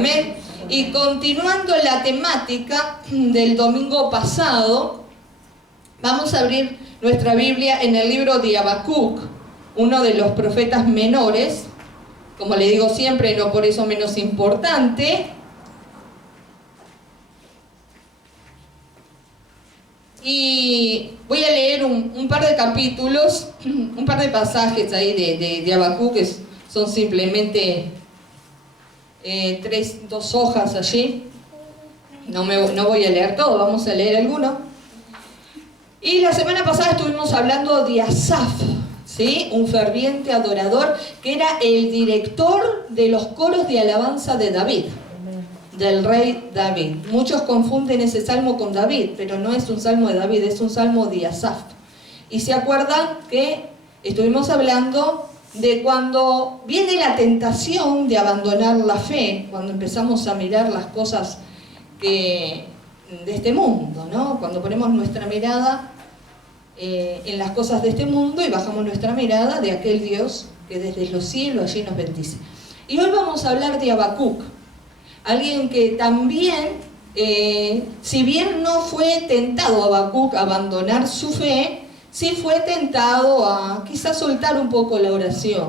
Amén. Y continuando la temática del domingo pasado, vamos a abrir nuestra Biblia en el libro de Habacuc, uno de los profetas menores, como le digo siempre, no por eso menos importante. Y voy a leer un par de capítulos, un par de pasajes ahí de Habacuc, que son simplemente dos hojas allí. No voy a leer todo, vamos a leer alguno. Y la semana pasada estuvimos hablando de Asaf, ¿sí? Un ferviente adorador que era el director de los coros de alabanza de David, del rey David. Muchos confunden ese salmo con David, pero no es un salmo de David, es un salmo de Asaf. Y se acuerdan que estuvimos hablando de cuando viene la tentación de abandonar la fe, cuando empezamos a mirar las cosas de este mundo, ¿no? Cuando ponemos nuestra mirada en las cosas de este mundo y bajamos nuestra mirada de aquel Dios que desde los cielos allí nos bendice. Y hoy vamos a hablar de Habacuc, alguien que también, si bien no fue tentado Habacuc a abandonar su fe, sí fue tentado a quizás soltar un poco la oración,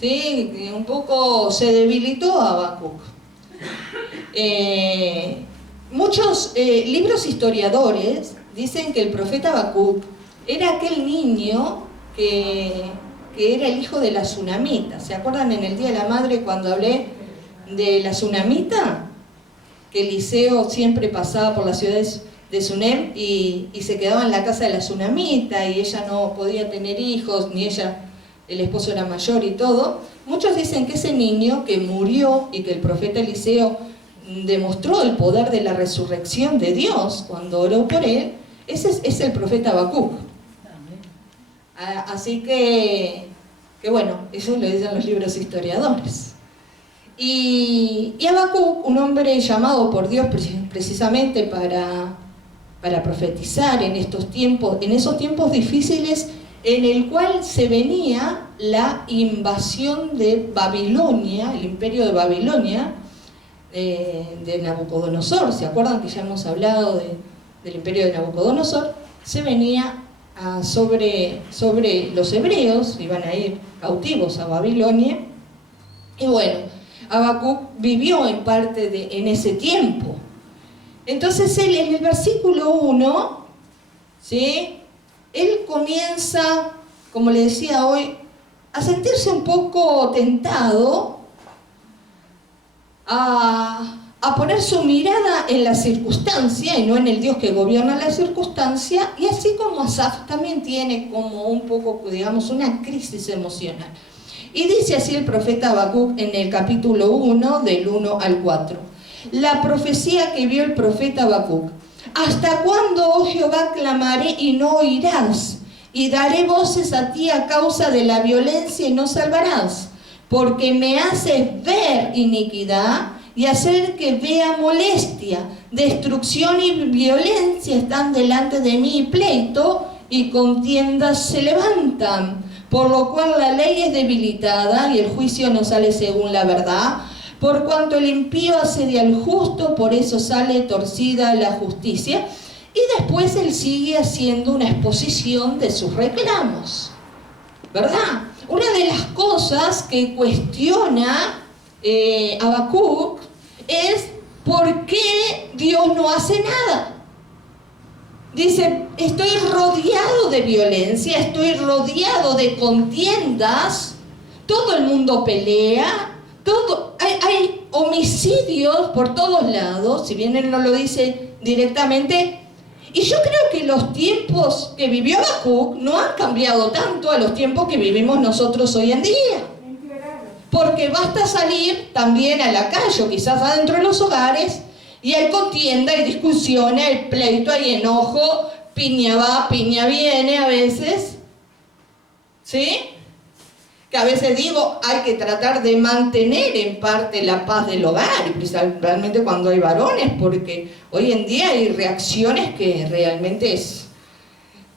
¿sí? Un poco se debilitó Habacuc. Muchos libros historiadores dicen que el profeta Habacuc era aquel niño que era el hijo de la tsunamita. ¿Se acuerdan en el Día de la Madre cuando hablé de la tsunamita? Que Eliseo siempre pasaba por las ciudades de Sunem y se quedaba en la casa de la tsunamita y ella no podía tener hijos, ni ella, el esposo era mayor y todo. Muchos dicen que ese niño que murió y que el profeta Eliseo demostró el poder de la resurrección de Dios cuando oró por él, ese es el profeta Habacuc. Así que bueno, eso lo dicen los libros historiadores. Y Habacuc, un hombre llamado por Dios precisamente para profetizar en esos tiempos difíciles en el cual se venía la invasión de Babilonia, el imperio de Babilonia, de Nabucodonosor. ¿Se acuerdan que ya hemos hablado del imperio de Nabucodonosor? Se venía sobre los hebreos, iban a ir cautivos a Babilonia. Y bueno, Habacuc vivió en parte en ese tiempo. Entonces él, en el versículo 1, ¿sí? Él comienza, como le decía hoy, a sentirse un poco tentado a poner su mirada en la circunstancia y no en el Dios que gobierna la circunstancia, y así como Asaf también tiene como un poco, digamos, una crisis emocional. Y dice así el profeta Habacuc en el capítulo 1, del 1 al 4. La profecía que vio el profeta Habacuc. ¿Hasta cuándo, oh Jehová, clamaré y no oirás? Y daré voces a ti a causa de la violencia y no salvarás. Porque me haces ver iniquidad y hacer que vea molestia. Destrucción y violencia están delante de mí, y pleito y contiendas se levantan. Por lo cual la ley es debilitada y el juicio no sale según la verdad. Por cuanto el impío asedia al justo, por eso sale torcida la justicia. Y después él sigue haciendo una exposición de sus reclamos, ¿verdad? Una de las cosas que cuestiona Habacuc es ¿por qué Dios no hace nada? Dice, estoy rodeado de violencia, estoy rodeado de contiendas, todo el mundo pelea, hay homicidios por todos lados, si bien él no lo dice directamente. Y yo creo que los tiempos que vivió Habacuc no han cambiado tanto a los tiempos que vivimos nosotros hoy en día. Porque basta salir también a la calle o quizás adentro de los hogares y hay contienda, hay discusiones, hay pleito, hay enojo, piña va, piña viene a veces, ¿sí? Que a veces digo, hay que tratar de mantener en parte la paz del hogar, y principalmente cuando hay varones, porque hoy en día hay reacciones que realmente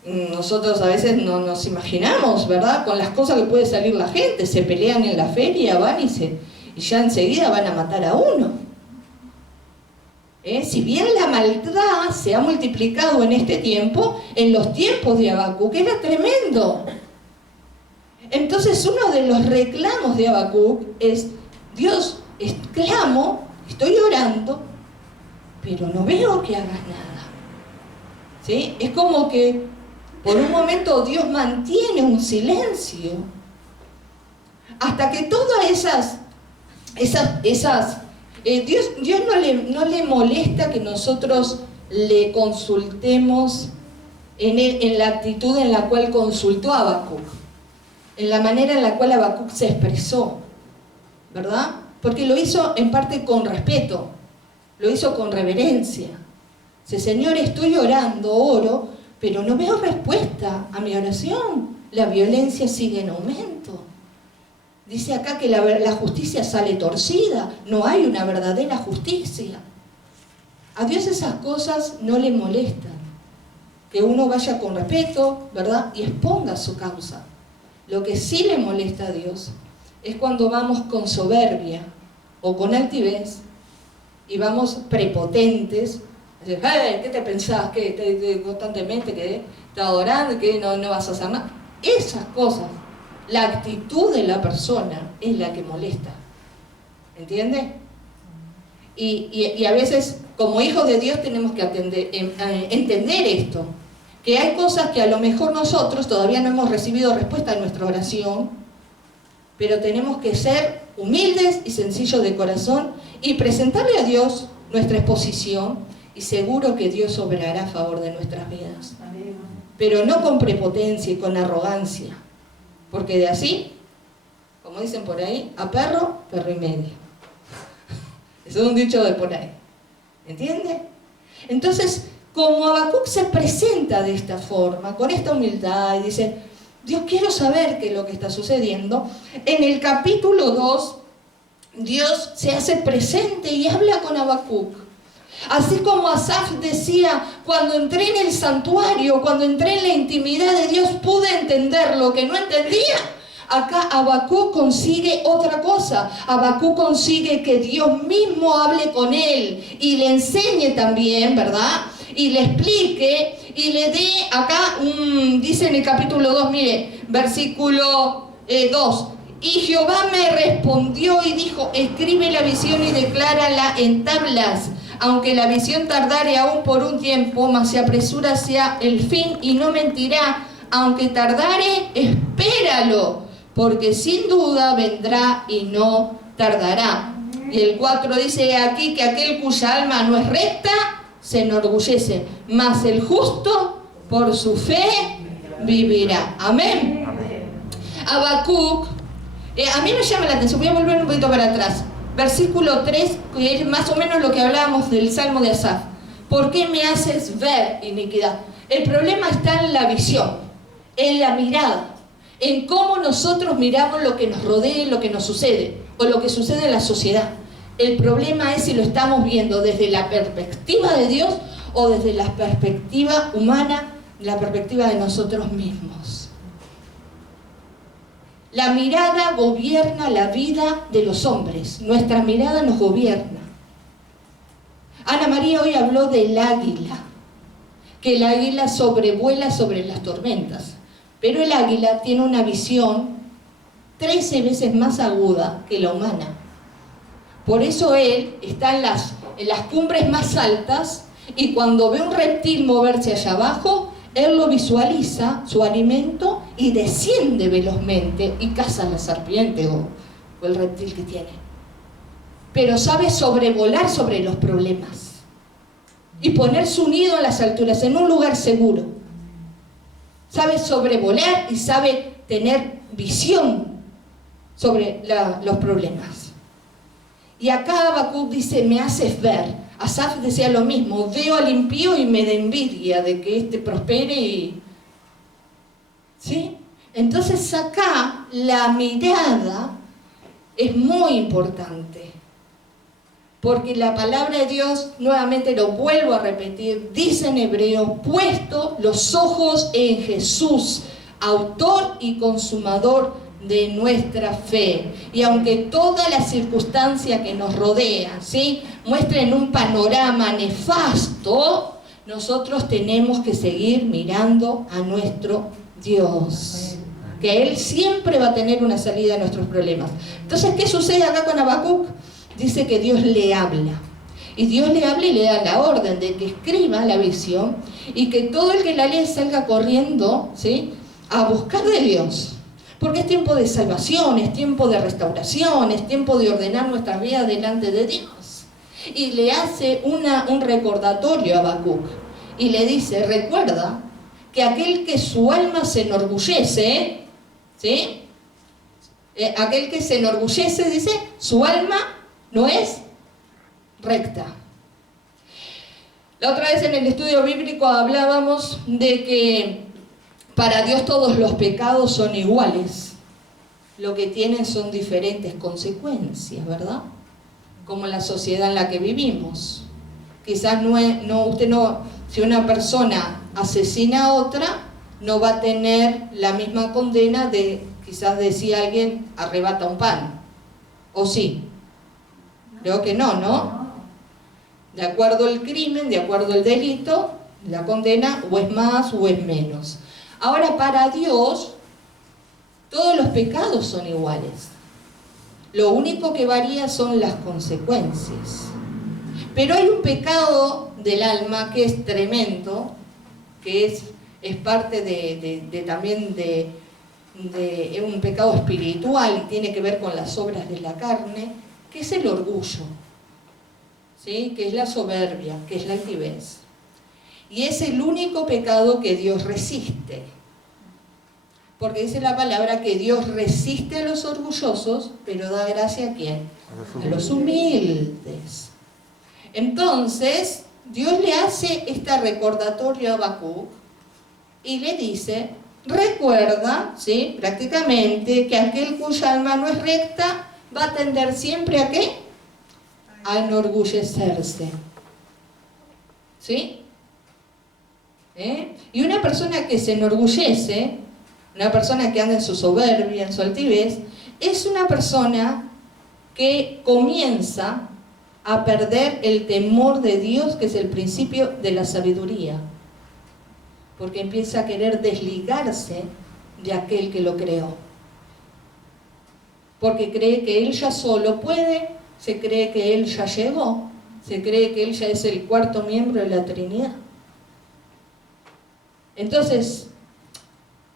nosotros a veces no nos imaginamos, ¿verdad? Con las cosas que puede salir la gente, se pelean en la feria, van y y ya enseguida van a matar a uno. Si bien la maldad se ha multiplicado en este tiempo, en los tiempos de Habacuc era tremendo. Entonces uno de los reclamos de Habacuc es: Dios, clamo, estoy orando, pero no veo que hagas nada. ¿Sí? Es como que por un momento Dios mantiene un silencio, hasta que todas Dios no le molesta que nosotros le consultemos en la actitud en la cual consultó a Habacuc, en la manera en la cual Habacuc se expresó, ¿verdad? Porque lo hizo en parte con respeto, lo hizo con reverencia. Dice: Señor, estoy orando, oro, pero no veo respuesta a mi oración. La violencia sigue en aumento. Dice acá que la justicia sale torcida, no hay una verdadera justicia. A Dios esas cosas no le molestan. Que uno vaya con respeto, ¿verdad? Y exponga su causa. Lo que sí le molesta a Dios es cuando vamos con soberbia o con altivez y vamos prepotentes. Hey, ¿qué te pensás? ¿Que constantemente que te adorando, que no vas a hacer nada? Esas cosas, la actitud de la persona es la que molesta. ¿Entiende? Y a veces, como hijos de Dios, tenemos que entender esto. Que hay cosas que a lo mejor nosotros todavía no hemos recibido respuesta en nuestra oración, pero tenemos que ser humildes y sencillos de corazón y presentarle a Dios nuestra exposición, y seguro que Dios obrará a favor de nuestras vidas. Pero no con prepotencia y con arrogancia, porque de así, como dicen por ahí, a perro, perro y medio. Eso es un dicho de por ahí. ¿Entiende? Entonces, como Habacuc se presenta de esta forma, con esta humildad, y dice: Dios, quiero saber qué es lo que está sucediendo. En el capítulo 2, Dios se hace presente y habla con Habacuc. Así como Asaf decía: cuando entré en el santuario, cuando entré en la intimidad de Dios, pude entender lo que no entendía. Acá Habacuc consigue otra cosa. Habacuc consigue que Dios mismo hable con él y le enseñe también, ¿verdad? Y le explique y le dé acá, dice en el capítulo 2, mire, versículo 2. Y Jehová me respondió y dijo: escribe la visión y declárala en tablas. Aunque la visión tardare aún por un tiempo, mas se apresura hacia el fin y no mentirá. Aunque tardare, espéralo, porque sin duda vendrá y no tardará. Y el 4 dice: aquí que aquel cuya alma no es recta se enorgullece, mas el justo por su fe vivirá. Amén. Habacuc, a mí me llama la atención, voy a volver un poquito para atrás. Versículo 3, que es más o menos lo que hablábamos del Salmo de Asaf. ¿Por qué me haces ver iniquidad? El problema está en la visión, en la mirada, en cómo nosotros miramos lo que nos rodea, lo que nos sucede, o lo que sucede en la sociedad. El problema es si lo estamos viendo desde la perspectiva de Dios o desde la perspectiva humana, la perspectiva de nosotros mismos. La mirada gobierna la vida de los hombres. Nuestra mirada nos gobierna. Ana María hoy habló del águila, que el águila sobrevuela sobre las tormentas. Pero el águila tiene una visión 13 veces más aguda que la humana. Por eso él está en las cumbres más altas, y cuando ve un reptil moverse allá abajo, él lo visualiza, su alimento, y desciende velozmente y caza a la serpiente o el reptil que tiene. Pero sabe sobrevolar sobre los problemas y poner su nido en las alturas, en un lugar seguro. Sabe sobrevolar y sabe tener visión sobre los problemas. Y acá Habacuc dice: me haces ver. Asaf decía lo mismo: veo al impío y me da envidia de que éste prospere y... ¿Sí? Entonces acá la mirada es muy importante, porque la palabra de Dios, nuevamente lo vuelvo a repetir, dice en hebreo: puesto los ojos en Jesús, autor y consumador de nuestra fe. Y aunque toda la circunstancia que nos rodea, ¿sí?, muestren un panorama nefasto, nosotros tenemos que seguir mirando a nuestro Dios, que Él siempre va a tener una salida a nuestros problemas. Entonces, ¿qué sucede acá con Habacuc? Dice que Dios le habla. Y Dios le habla y le da la orden de que escriba la visión y que todo el que la lee salga corriendo, ¿sí?, a buscar de Dios. Porque es tiempo de salvación, es tiempo de restauración, es tiempo de ordenar nuestras vidas delante de Dios. Y le hace un recordatorio a Habacuc. Y le dice, recuerda que aquel que su alma se enorgullece, ¿sí?, aquel que se enorgullece, dice, su alma no es recta. La otra vez en el estudio bíblico hablábamos de que para Dios todos los pecados son iguales. Lo que tienen son diferentes consecuencias, ¿verdad? Como en la sociedad en la que vivimos. Quizás si una persona asesina a otra, no va a tener la misma condena de, quizás decía alguien, arrebata un pan. ¿O sí? Creo que no, ¿no? De acuerdo al crimen, de acuerdo al delito, la condena o es más o es menos. Ahora, para Dios, todos los pecados son iguales. Lo único que varía son las consecuencias. Pero hay un pecado del alma que es tremendo, que es parte también de un pecado espiritual y tiene que ver con las obras de la carne, que es el orgullo, ¿sí?, que es la soberbia, que es la altivez. Y es el único pecado que Dios resiste. Porque dice la palabra que Dios resiste a los orgullosos, pero da gracia ¿a quién? A los humildes. Entonces, Dios le hace este recordatorio a Habacuc y le dice, recuerda, ¿sí?, prácticamente, que aquel cuya alma no es recta va a tender siempre ¿a qué? A enorgullecerse. ¿Sí? Y una persona que se enorgullece, una persona que anda en su soberbia, en su altivez, es una persona que comienza a perder el temor de Dios, que es el principio de la sabiduría. Porque empieza a querer desligarse de aquel que lo creó. Porque cree que él ya solo puede, se cree que él ya llegó, se cree que él ya es el cuarto miembro de la Trinidad. Entonces,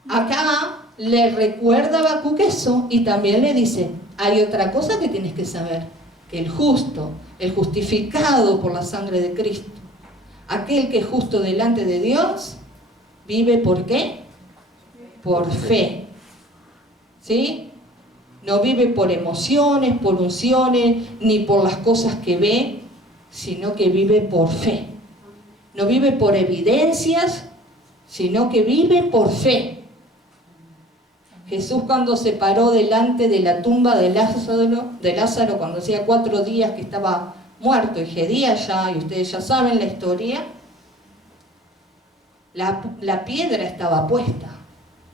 acá le recuerda a Habacuc eso y también le dice, hay otra cosa que tienes que saber, que el justo, el justificado por la sangre de Cristo, aquel que es justo delante de Dios, vive ¿por qué? Por fe. ¿Sí? No vive por emociones, por unciones, ni por las cosas que ve, sino que vive por fe. No vive por evidencias, sino que vive por fe. Jesús, cuando se paró delante de la tumba de Lázaro, cuando hacía 4 días que estaba muerto y gedía ya, y ustedes ya saben la historia, la piedra estaba puesta.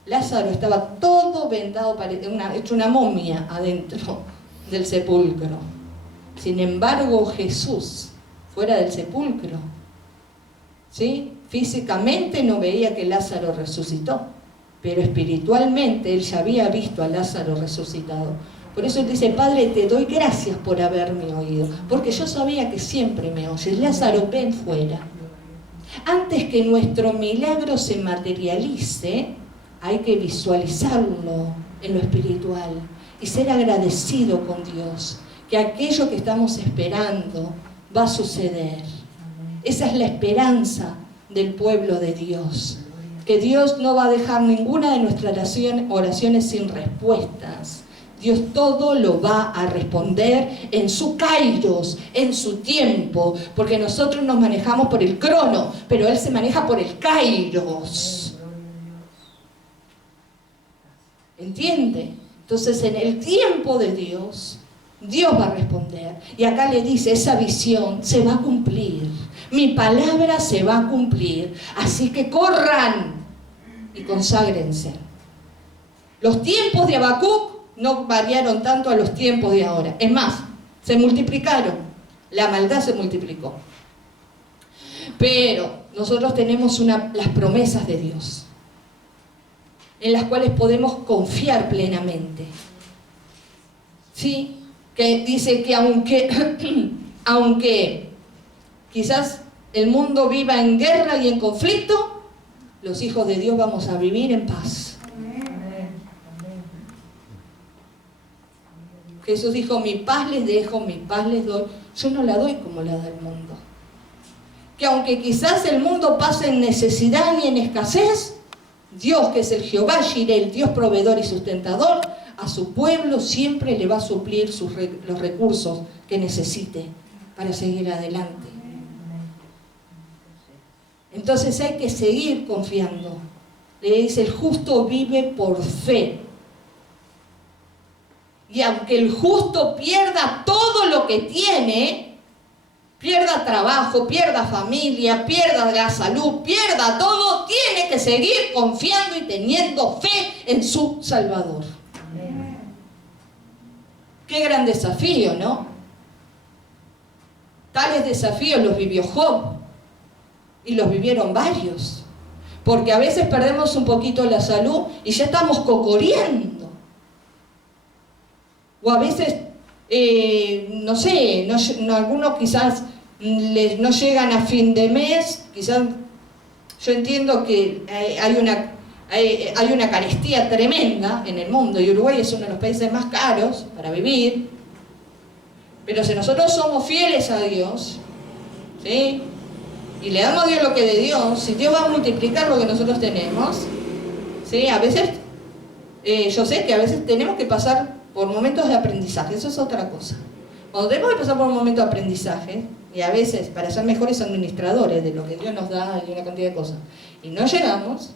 Lázaro estaba todo vendado, hecho una momia adentro del sepulcro. Sin embargo, Jesús, fuera del sepulcro, ¿sí?, físicamente no veía que Lázaro resucitó, pero espiritualmente él ya había visto a Lázaro resucitado. Por eso él dice, Padre, te doy gracias por haberme oído, porque yo sabía que siempre me oyes. Lázaro, ven fuera. Antes que nuestro milagro se materialice, hay que visualizarlo en lo espiritual y ser agradecido con Dios, que aquello que estamos esperando va a suceder. Esa es la esperanza del pueblo de Dios, que Dios no va a dejar ninguna de nuestras oraciones sin respuestas. Dios todo lo va a responder en su kairos, en su tiempo, porque nosotros nos manejamos por el crono, pero Él se maneja por el kairos. ¿Entiende? Entonces, en el tiempo de Dios, Dios va a responder. Y acá le dice, esa visión se va a cumplir. Mi palabra se va a cumplir. Así que corran y conságrense. Los tiempos de Habacuc no variaron tanto a los tiempos de ahora. Es más, se multiplicaron. La maldad se multiplicó. Pero nosotros tenemos las promesas de Dios, en las cuales podemos confiar plenamente. ¿Sí? Que dice que aunque quizás el mundo viva en guerra y en conflicto, los hijos de Dios vamos a vivir en paz. Jesús dijo, mi paz les dejo, mi paz les doy. Yo no la doy como la da el mundo. Que aunque quizás el mundo pase en necesidad y en escasez, Dios, que es el Jehová Jireh, el Dios proveedor y sustentador, a su pueblo siempre le va a suplir los recursos que necesite para seguir adelante. Entonces hay que seguir confiando. Le dice, el justo vive por fe. Y aunque el justo pierda todo lo que tiene, pierda trabajo, pierda familia, pierda la salud, pierda todo, tiene que seguir confiando y teniendo fe en su Salvador. Qué gran desafío, ¿no? Tales desafíos los vivió Job y los vivieron varios, porque a veces perdemos un poquito la salud y ya estamos cocoreando. O a veces, no sé, algunos quizás no llegan a fin de mes, quizás yo entiendo que hay una carestía tremenda en el mundo y Uruguay es uno de los países más caros para vivir, pero si nosotros somos fieles a Dios, ¿sí? Y le damos a Dios lo que es de Dios, si Dios va a multiplicar lo que nosotros tenemos, ¿sí? A veces, yo sé que a veces tenemos que pasar por momentos de aprendizaje, eso es otra cosa. Cuando tenemos que pasar por un momento de aprendizaje, y a veces para ser mejores administradores de lo que Dios nos da y una cantidad de cosas, y no llegamos,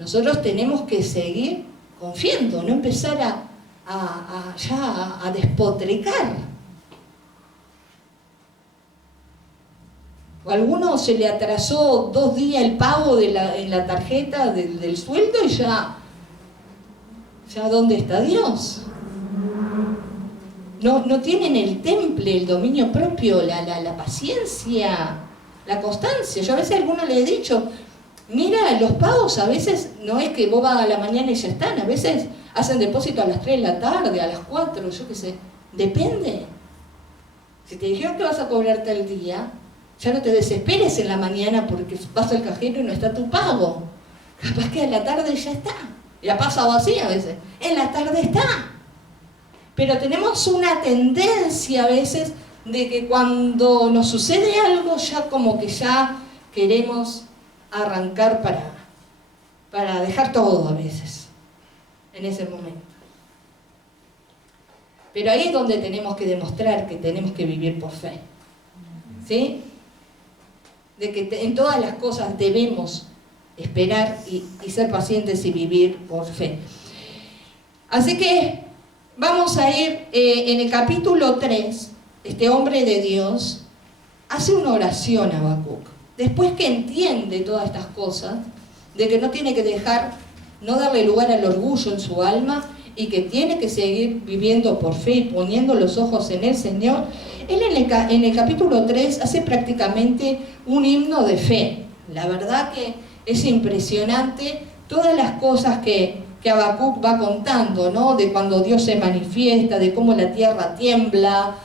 nosotros tenemos que seguir confiando, no empezar a despotricar. O a alguno se le atrasó 2 días el pago en la tarjeta del sueldo y ya ¿dónde está Dios? No tienen el temple, el dominio propio, la paciencia, la constancia. Yo a veces a algunos les he dicho, mira, los pagos a veces no es que vos vas a la mañana y ya están, a veces hacen depósito a las 3 de la tarde, a las 4, yo qué sé, depende. Si te dijeron que vas a cobrarte el día, ya no te desesperes en la mañana porque vas al cajero y no está tu pago. Capaz que a la tarde ya está. Y ha pasado así a veces. En la tarde está. Pero tenemos una tendencia a veces de que cuando nos sucede algo ya como que ya queremos arrancar para dejar todo a veces en ese momento. Pero ahí es donde tenemos que demostrar que tenemos que vivir por fe. ¿Sí? De que en todas las cosas debemos esperar y ser pacientes y vivir por fe. Así que vamos a ir en el capítulo 3, este hombre de Dios hace una oración a Habacuc. Después que entiende todas estas cosas, de que no tiene que no darle lugar al orgullo en su alma y que tiene que seguir viviendo por fe y poniendo los ojos en el Señor, él en el capítulo 3 hace prácticamente un himno de fe. La verdad que es impresionante todas las cosas que Habacuc va contando, ¿no? De cuando Dios se manifiesta, de cómo la tierra tiembla,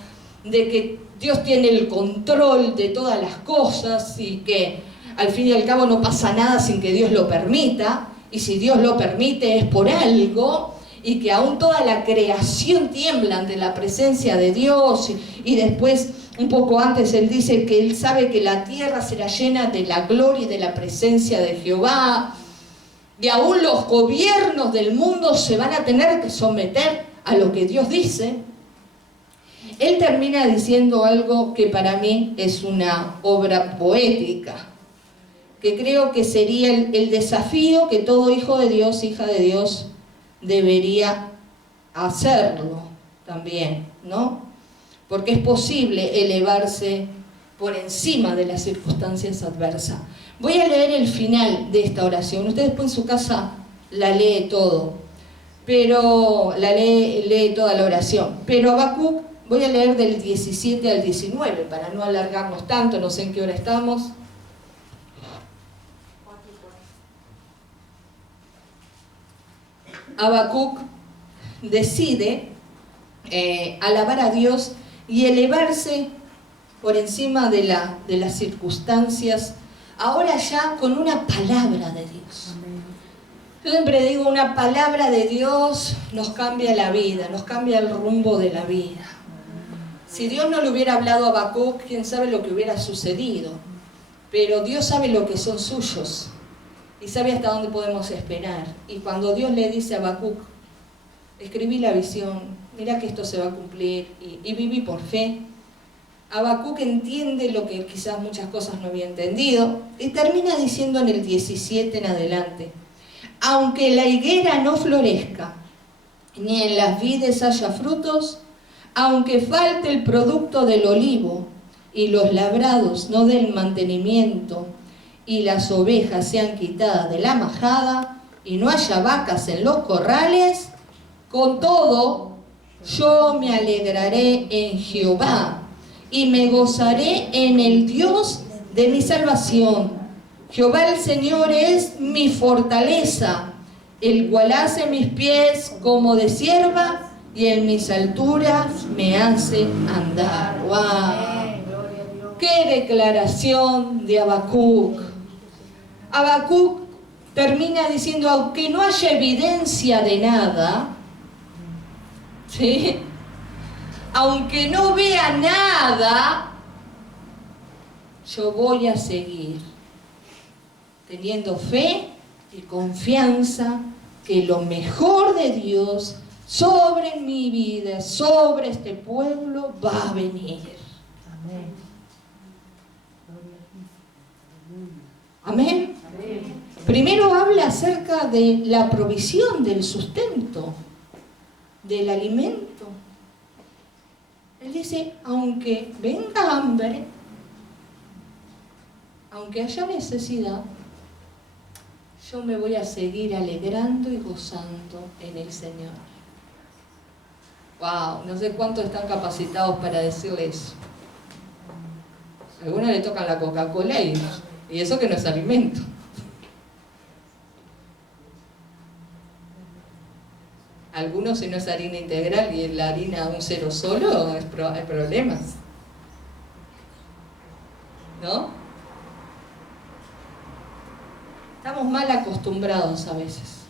de que Dios tiene el control de todas las cosas y que al fin y al cabo no pasa nada sin que Dios lo permita, y si Dios lo permite es por algo, y que aún toda la creación tiembla ante la presencia de Dios, y después, un poco antes, él dice que él sabe que la tierra será llena de la gloria y de la presencia de Jehová, y aún los gobiernos del mundo se van a tener que someter a lo que Dios dice. Él termina diciendo algo que para mí es una obra poética, que creo que sería el desafío que todo hijo de Dios, hija de Dios, debería hacerlo también, ¿no? Porque es posible elevarse por encima de las circunstancias adversas. Voy a leer el final de esta oración. Usted después en su casa la lee todo. pero lee toda la oración. Pero Habacuc, voy a leer del 17 al 19 para no alargarnos tanto, no sé en qué hora estamos. Habacuc decide alabar a Dios y elevarse por encima de las circunstancias, ahora ya con una palabra de Dios. Yo siempre digo, una palabra de Dios nos cambia la vida, nos cambia el rumbo de la vida. Si Dios no le hubiera hablado a Habacuc, quién sabe lo que hubiera sucedido. Pero Dios sabe lo que son suyos y sabe hasta dónde podemos esperar. Y cuando Dios le dice a Habacuc, escribí la visión, mira que esto se va a cumplir y viví por fe, Habacuc entiende lo que quizás muchas cosas no había entendido y termina diciendo en el 17 en adelante: aunque la higuera no florezca, ni en las vides haya frutos, aunque falte el producto del olivo, y los labrados no den mantenimiento, y las ovejas sean quitadas de la majada, y no haya vacas en los corrales, con todo, yo me alegraré en Jehová, y me gozaré en el Dios de mi salvación. Jehová el Señor es mi fortaleza, el cual hace mis pies como de cierva y en mis alturas me hace andar. ¡Wow! ¡Qué declaración de Habacuc! Habacuc termina diciendo, aunque no haya evidencia de nada, ¿sí?, aunque no vea nada, yo voy a seguir teniendo fe y confianza que lo mejor de Dios sobre mi vida, sobre este pueblo, va a venir. Amén. Amén. Primero habla acerca de la provisión del sustento, del alimento. Él dice, aunque venga hambre, aunque haya necesidad, yo me voy a seguir alegrando y gozando en el Señor. Wow, no sé cuántos están capacitados para decirle eso. A algunos le tocan la Coca-Cola y eso que no es alimento. Algunos, si no es harina integral y es la harina de un cero solo, hay problemas. ¿No? Estamos mal acostumbrados a veces.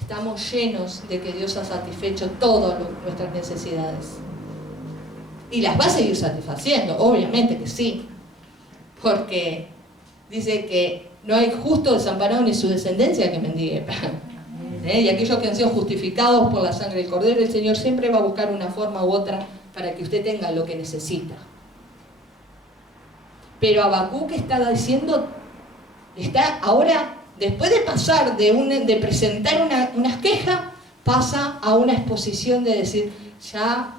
Estamos llenos de que Dios ha satisfecho todas nuestras necesidades. Y las va a seguir satisfaciendo, obviamente que sí. Porque dice que no hay justo desamparado ni su descendencia que mendigue pan. Y aquellos que han sido justificados por la sangre del Cordero, el Señor siempre va a buscar una forma u otra para que usted tenga lo que necesita. Pero Habacuc está diciendo, está ahora, después de pasar de presentar unas quejas, pasa a una exposición de decir, ya,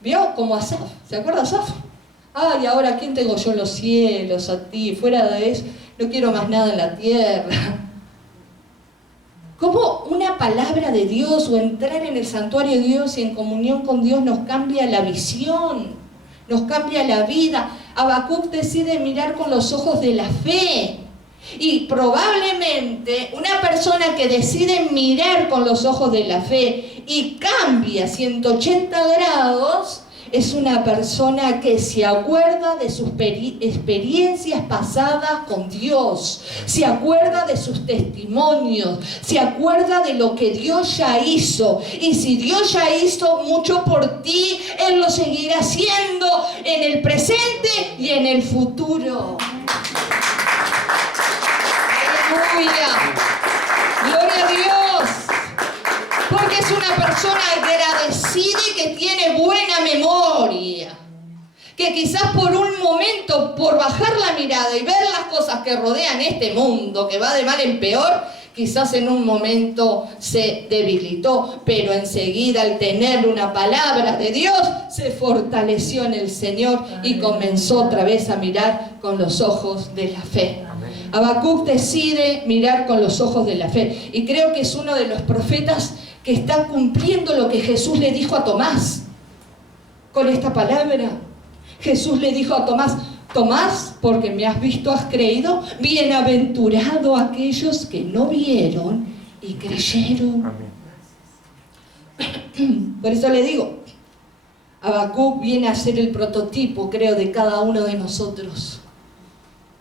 ¿vio? Como Asaf, ¿se acuerda Asaf? Ay, ahora ¿quién tengo yo en los cielos? A ti, fuera de eso, no quiero más nada en la tierra. Cómo una palabra de Dios o entrar en el santuario de Dios y en comunión con Dios nos cambia la visión, nos cambia la vida. Habacuc decide mirar con los ojos de la fe. Y probablemente una persona que decide mirar con los ojos de la fe y cambia 180 grados, es una persona que se acuerda de sus experiencias pasadas con Dios, se acuerda de sus testimonios, se acuerda de lo que Dios ya hizo. Y si Dios ya hizo mucho por ti, Él lo seguirá haciendo en el presente y en el futuro. ¡Aleluya! ¡Gloria a Dios! Porque es una persona agradecida y que tiene buena memoria. Que quizás por un momento, por bajar la mirada y ver las cosas que rodean este mundo, que va de mal en peor, quizás en un momento se debilitó, pero enseguida al tener una palabra de Dios, se fortaleció en el Señor y comenzó otra vez a mirar con los ojos de la fe. Habacuc decide mirar con los ojos de la fe. Y creo que es uno de los profetas que está cumpliendo lo que Jesús le dijo a Tomás. Con esta palabra, Jesús le dijo a Tomás: Tomás, porque me has visto, has creído. Bienaventurado aquellos que no vieron y creyeron. Amén. Por eso le digo, Habacuc viene a ser el prototipo, creo, de cada uno de nosotros.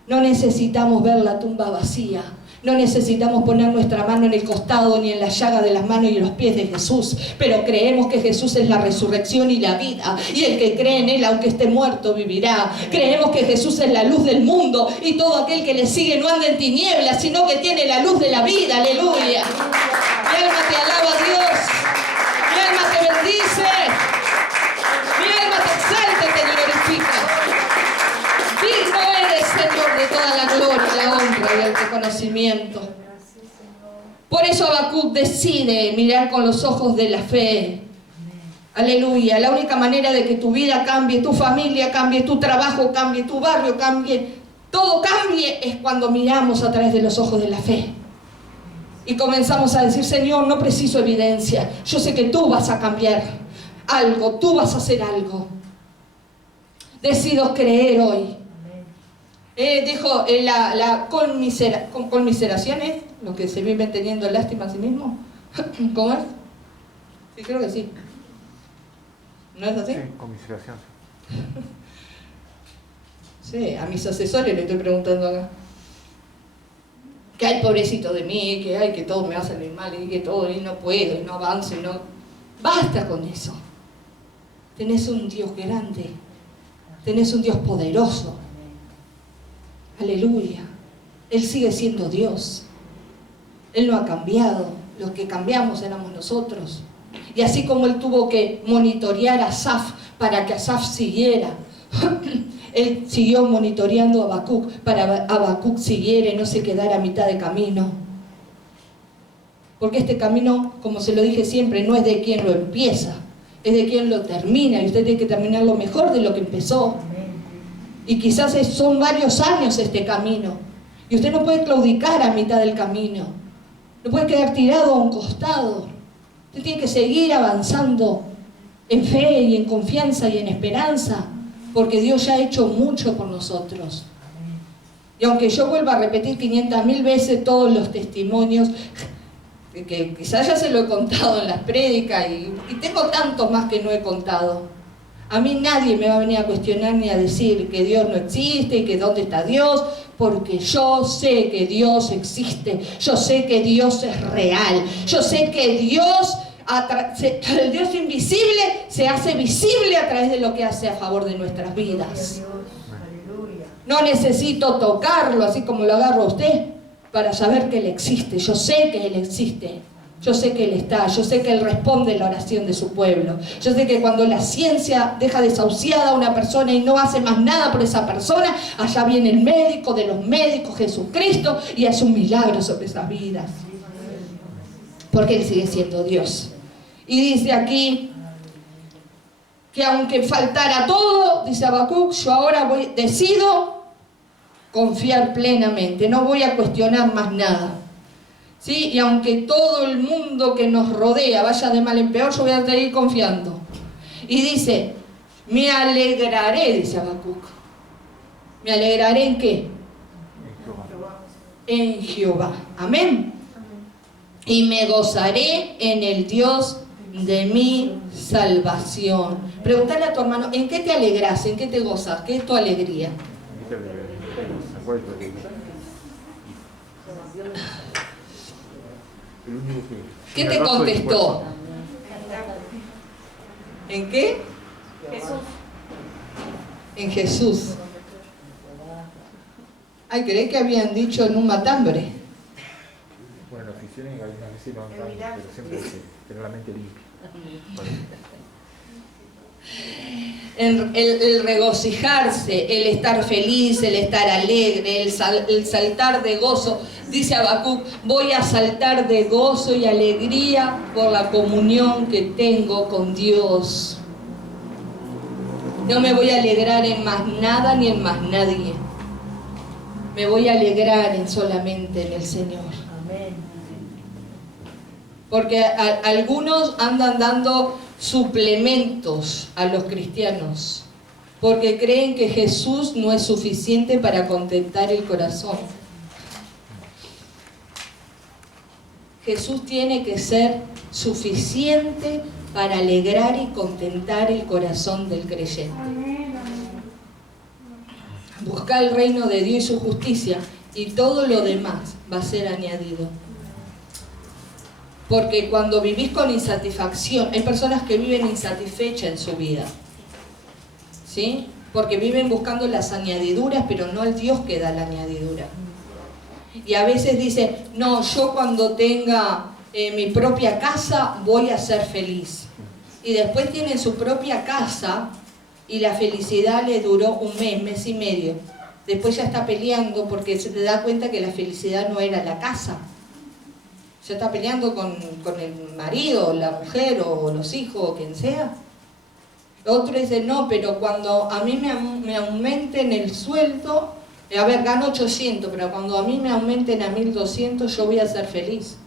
No necesitamos ver la tumba vacía. No necesitamos poner nuestra mano en el costado ni en la llaga de las manos y en los pies de Jesús, pero creemos que Jesús es la resurrección y la vida, y el que cree en Él, aunque esté muerto, vivirá. Creemos que Jesús es la luz del mundo, y todo aquel que le sigue no anda en tinieblas, sino que tiene la luz de la vida. Aleluya. Mi alma te alaba, Dios. Mi alma te bendice. Mi alma te exalta y te glorifica. Digno eres, Señor, de toda la gloria, la honra y el reconocimiento. Por eso Habacuc decide mirar con los ojos de la fe. Aleluya. La única manera de que tu vida cambie, tu familia cambie, tu trabajo cambie, tu barrio cambie, todo cambie, es cuando miramos a través de los ojos de la fe. Y comenzamos a decir: Señor, no preciso evidencia. Yo sé que tú vas a cambiar algo, tú vas a hacer algo. Decido creer hoy. Dijo la conmiseración es lo que se viven teniendo lástima a sí mismo. ¿Cómo es? Sí, creo que sí. ¿No es así? Sí, conmiseración. Sí, a mis asesores le estoy preguntando acá. Que hay pobrecito de mí, que hay que todo me va a salir mal, y que todo, y no puedo, y no avanzo, y no... Basta con eso. Tenés un Dios grande. Tenés un Dios poderoso. Aleluya. Él sigue siendo Dios. Él no ha cambiado. Los que cambiamos éramos nosotros. Y así como Él tuvo que monitorear a Asaf para que Asaf siguiera, Él siguió monitoreando a Habacuc para que Habacuc siguiera y no se quedara a mitad de camino. Porque este camino, como se lo dije siempre, no es de quien lo empieza, es de quien lo termina. Y usted tiene que terminar lo mejor de lo que empezó. Y quizás son varios años este camino. Y usted no puede claudicar a mitad del camino. No puede quedar tirado a un costado. Usted tiene que seguir avanzando en fe y en confianza y en esperanza, porque Dios ya ha hecho mucho por nosotros. Y aunque yo vuelva a repetir 500.000 veces todos los testimonios, que quizás ya se lo he contado en las prédicas, y tengo tantos más que no he contado. A mí nadie me va a venir a cuestionar ni a decir que Dios no existe y que dónde está Dios, porque yo sé que Dios existe, yo sé que Dios es real, yo sé que Dios, el Dios invisible se hace visible a través de lo que hace a favor de nuestras vidas. No necesito tocarlo así como lo agarro a usted para saber que Él existe. Yo sé que Él existe. Yo sé que Él está, yo sé que Él responde la oración de su pueblo. Yo sé que cuando la ciencia deja desahuciada a una persona y no hace más nada por esa persona, allá viene el médico de los médicos, Jesucristo, y hace un milagro sobre esas vidas. Porque Él sigue siendo Dios. Y dice aquí que aunque faltara todo, dice Habacuc, yo ahora decido confiar plenamente, no voy a cuestionar más nada. ¿Sí? Y aunque todo el mundo que nos rodea vaya de mal en peor, yo voy a seguir confiando. Y dice, me alegraré, dice Habacuc. ¿Me alegraré en qué? En Jehová. Amén. Y me gozaré en el Dios de mi salvación. Pregúntale a tu hermano, ¿en qué te alegras? ¿En qué te gozas? ¿Qué es tu alegría? ¿Qué te contestó? ¿En qué? Jesús. En Jesús. Ay, creí que habían dicho en un matambre. Bueno, si quieren, algunas veces no han, pero siempre hay que tener la mente limpia. El regocijarse, el estar feliz, el estar alegre, el saltar de gozo. Dice Habacuc, voy a saltar de gozo y alegría por la comunión que tengo con Dios. No me voy a alegrar en más nada ni en más nadie. Me voy a alegrar solamente en el Señor. Porque algunos andan dando suplementos a los cristianos, porque creen que Jesús no es suficiente para contentar el corazón. Jesús tiene que ser suficiente para alegrar y contentar el corazón del creyente. Busca el reino de Dios y su justicia, y todo lo demás va a ser añadido. Porque cuando vivís con insatisfacción, hay personas que viven insatisfechas en su vida, ¿sí? Porque viven buscando las añadiduras, pero no al Dios que da la añadidura. Y a veces dicen, no, yo cuando tenga mi propia casa voy a ser feliz. Y después tienen su propia casa y la felicidad le duró un mes, mes y medio. Después ya está peleando porque se te da cuenta que la felicidad no era la casa. Ya está peleando con el marido, la mujer o los hijos o quien sea. Otro dice, no, pero cuando a mí me aumenten el sueldo, a ver, gano 800, pero cuando a mí me aumenten a 1200 yo voy a ser feliz.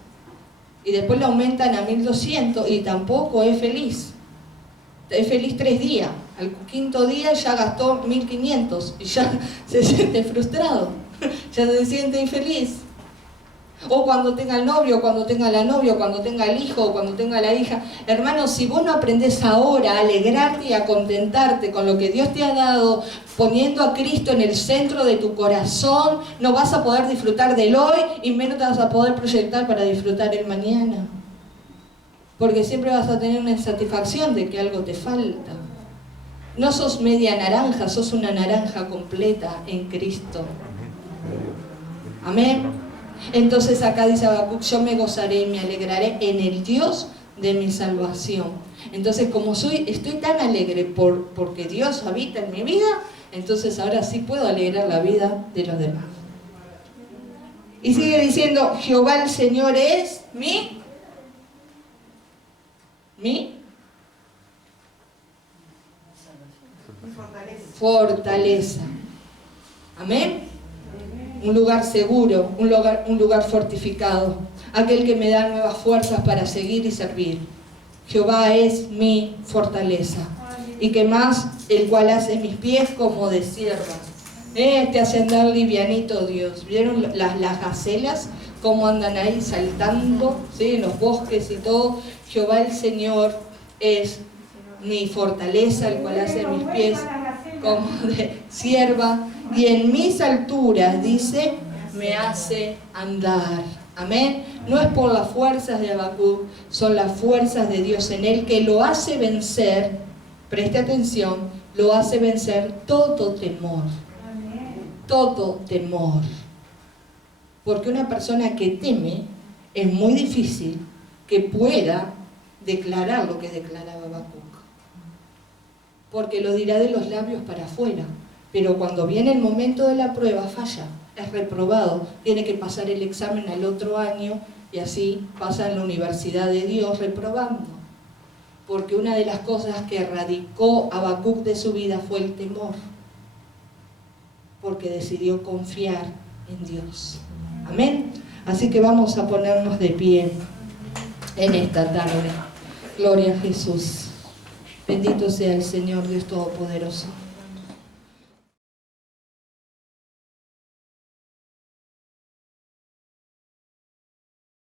Y después le aumentan a 1200 y tampoco es feliz. Es feliz 3 días. Al 5.º día ya gastó 1500 y ya se siente frustrado, ya se siente infeliz. O cuando tenga el novio, cuando tenga la novia, cuando tenga el hijo, cuando tenga la hija. Hermano, si vos no aprendés ahora a alegrarte y a contentarte con lo que Dios te ha dado, poniendo a Cristo en el centro de tu corazón, no vas a poder disfrutar del hoy y menos te vas a poder proyectar para disfrutar el mañana. Porque siempre vas a tener una insatisfacción de que algo te falta. No sos media naranja, sos una naranja completa en Cristo. Amén. Entonces acá dice Habacuc, yo me gozaré y me alegraré en el Dios de mi salvación. Entonces como estoy tan alegre porque Dios habita en mi vida, entonces ahora sí puedo alegrar la vida de los demás. Y sigue diciendo, Jehová el Señor es mi fortaleza. Amén. Un lugar seguro, un lugar fortificado, aquel que me da nuevas fuerzas para seguir y servir. Jehová es mi fortaleza. Y que más, el cual hace mis pies como de sierva. Te hace andar livianito, Dios. ¿Vieron las gacelas? Cómo andan ahí saltando, ¿sí? En los bosques y todo. Jehová el Señor es mi fortaleza, el cual hace mis pies como de sierva. Y en mis alturas, dice, me hace andar. Amén. No es por las fuerzas de Habacuc, son las fuerzas de Dios en él que lo hace vencer, preste atención, lo hace vencer todo temor. Todo temor. Porque una persona que teme, es muy difícil que pueda declarar lo que declaraba Habacuc. Porque lo dirá de los labios para afuera. Pero cuando viene el momento de la prueba, falla, es reprobado, tiene que pasar el examen al otro año y así pasa en la universidad de Dios reprobando. Porque una de las cosas que erradicó Habacuc de su vida fue el temor. Porque decidió confiar en Dios. Amén. Así que vamos a ponernos de pie en esta tarde. Gloria a Jesús. Bendito sea el Señor Dios Todopoderoso.